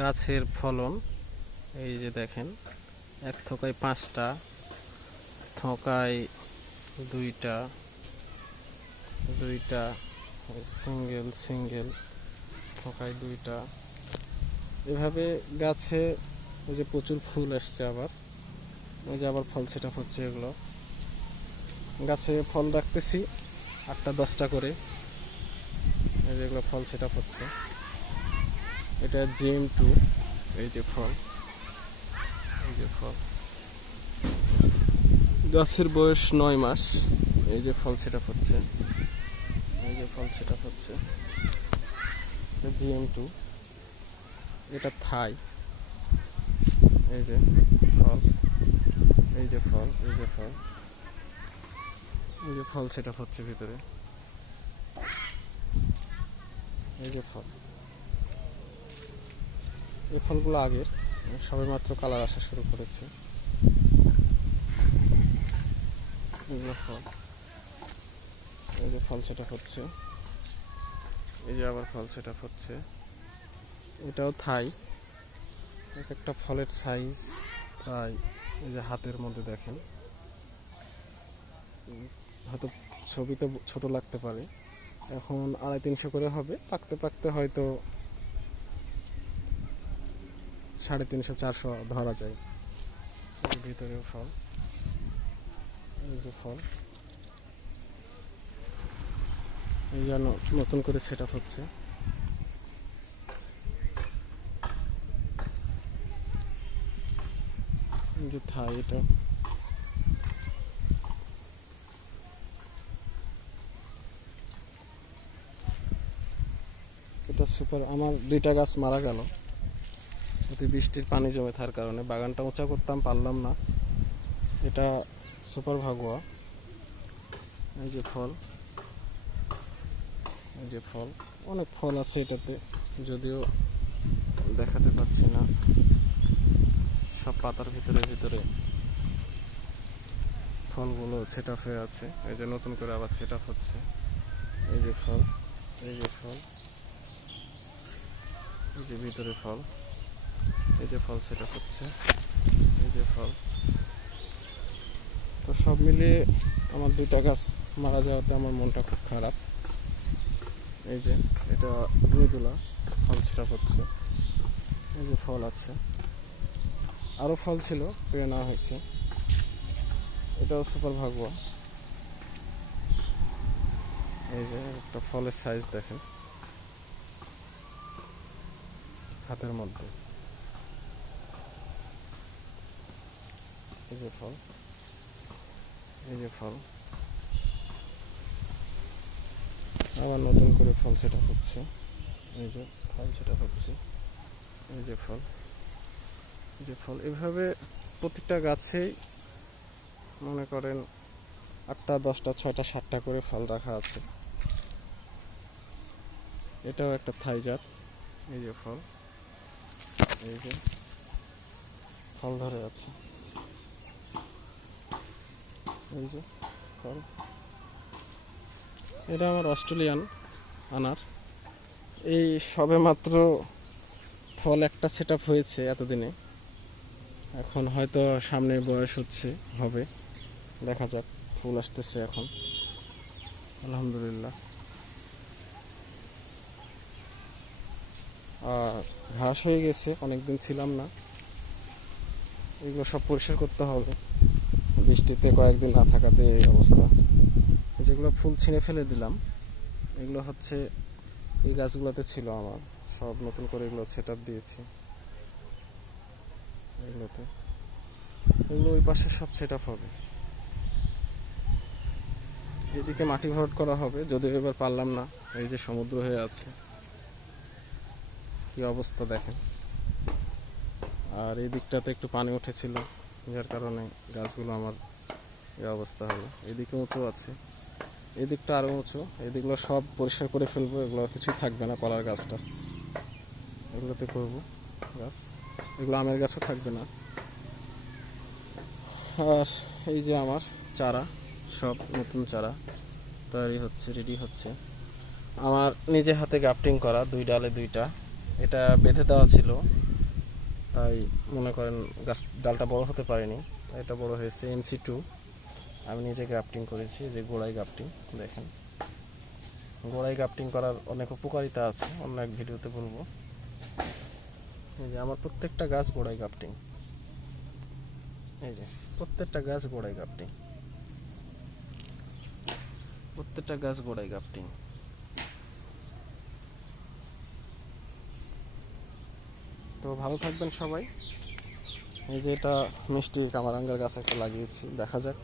গাছের ফলন এই যে দেখেন, এক থোকায় 5টা, থোকায় দুইটা, সিঙ্গেল সিঙ্গেল, থোকায় দুইটা, এভাবে গাছে ওই যে প্রচুর ফুল আসছে। আবার ওই যে আবার ফল সেট হচ্ছে। এগুলো গাছে ফল রাখতেছি 8টা 10টা করে, এই যে এগুলো ফল সেট হচ্ছে। এটা GM2, এই যে ফল, এই যে ফল। গাছের বয়স 9 মাস। এই যে ফল সেট হচ্ছে, এই যে ফল সেট হচ্ছে। এটা GM2, এটা থাই। এই যে ফল, এই যে ফল, এই যে ফল, এই যে ফল সেট হচ্ছে ভিতরে, এই যে ফল। এই ফলগুলো আগের, সবেমাত্র কালার আসা শুরু করেছে। এগুলো ফল, এই যে ফল সেট হচ্ছে, এই যে আবার ফল সেট হচ্ছে। এটাও থাই। এক একটা ফলের সাইজ প্রায় এই যে হাতের মধ্যে দেখেন। হয়তো ছবিতে ছোট লাগতে পারে, এখন 250-300 করে হবে। পাকতে পাকতে হয়তো 350-400 ধরা যায়। ভিতরেও ফল, এই যে ফল, এই জন্য নতুন করে সেট আপ হচ্ছে। এই যে থাই, এটা সুপার। আমার 2টা গাছ মারা গেল অতি বৃষ্টির পানি জমে থাকার কারণে। বাগানটা উঁচা করতাম, পারলাম না। এটা সুপার ভাগুয়া। এই যে ফল, এই যে ফল, অনেক ফল আছে এটাতে, যদিও দেখাতে পাচ্ছি না। সব পাতার ভিতরে ফলগুলো সেট আপ হয়ে আছে। এই যে নতুন করে আবার সেট আপ হচ্ছে। এই যে ফল, এই যে ফল, এই যে ভিতরে ফল, এই যে ফল সেট আপ হচ্ছে, এই যে ফল। তো সব মিলিয়ে আমার 2টা গাছ মারা যাওয়াতে আমার মনটা খুব খারাপ। এই যে এটা মৃদুলা, ফল সেট আপ হচ্ছে, এই যে ফল আছে। আরও ফল ছিল, পেয়ে নেওয়া হয়েছে। এটাও সুপার ভাগুয়া। এই যে একটা ফলের সাইজ দেখেন হাতের মধ্যে, এই যে ফল, এই যে ফল। আবার নতুন করে ফল সেট আপ হচ্ছে, এই যে ফল সেট আপ হচ্ছে, এই যে ফল, এই যে ফল। এভাবে প্রতিটা গাছেই মনে করেন 8টা 10টা 6টা 7টা করে ফল রাখা আছে। এটাও একটা থাই জাত। এই যে ফল, এই যে ফল ধরে আছে, এই যে ফল। এটা আমার অস্ট্রেলিয়ান আনার। এই সবে মাত্র ফল একটা সেট আপ হয়েছে এতদিনে। এখন হয়তো সামনে বয়স হবে, দেখা যাক। ফুল আসতেছে এখন, আলহামদুলিল্লাহ। আর ঘাস হয়ে গেছে, অনেকদিন ছিলাম না। এগুলো সব পরিষ্কার করতে হবে, বৃষ্টিতে কয়েকদিন না থাকাতে এই অবস্থা। যেগুলো ফুল ছিঁড়ে ফেলে দিলাম, এগুলো হচ্ছে এই গাছগুলোতে ছিল আমার। সব নতুন করে এগুলো সেট আপ দিয়েছি এগুলোতে। এগুলো ওই পাশে সব সেট আপ হবে। এদিকে মাটি ভরাট করা হবে, যদিও এবার পারলাম না। এই যে সমুদ্র হয়ে আছে, কি অবস্থা দেখেন। আর এই দিকটাতে একটু পানি উঠেছিল, যার কারণে গাছগুলো আমার এই অবস্থা হলো। এদিকে উঁচু আছে, এই দিকটা আরও উঁচু। এদিকগুলো সব পরিষ্কার করে ফেলবো, এগুলো কিছুই থাকবে না। কলার গাছ টাছ এগুলোতে করবো গাছ, এগুলো আমের গাছও থাকবে না। আর এই যে আমার চারা, সব নতুন চারা তৈরি হচ্ছে, রেডি হচ্ছে। আমার নিজে হাতে গ্রাফটিং করা, 2 ডালে 2টা। এটা বেঁধে দেওয়া ছিল তাই মনে করেন গাছ ডালটা বড় হতে পারেনি। এটা বড় হয়েছে NC2। আমি নিজে গ্রাফটিং করেছি, যে গোড়ায় গ্রাফটিং। দেখেন, গোড়ায় গ্রাফটিং করার অনেক উপকারিতা আছে, অন্য এক ভিডিওতে বলবো। এই যে আমার প্রত্যেকটা গাছ গোড়ায় গ্রাফটিং, এই যে প্রত্যেকটা গাছ গোড়ায় গ্রাফটিং, প্রত্যেকটা গাছ গোড়ায় গ্রাফটিং। তো ভালো থাকবেন সবাই। এই যে এটা মিষ্টি কামরাঙ্গার গাছ একটা লাগিয়েছি, দেখা যাক